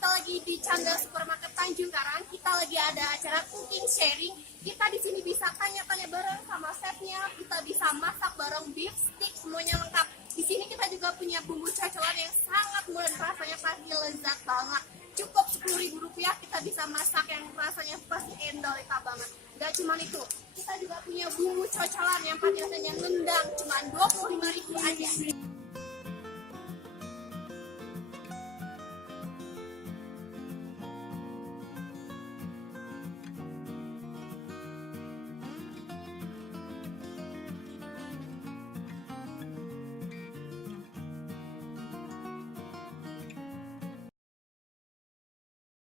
kita lagi di Chandra Supermarket Tanjung Karang. Kita lagi ada acara cooking sharing. Kita di sini bisa tanya-tanya bareng sama chefnya. Kita bisa masak bareng, beef stick, semuanya lengkap. Di sini kita juga punya bumbu cocolan yang sangat murah, rasanya pasti lezat banget. Cukup Rp10.000 kita bisa masak yang rasanya pasti endolika banget. Gak cuma itu, kita juga punya bumbu cocolan yang pasti rasanya nendang, cuma Rp25.000 aja.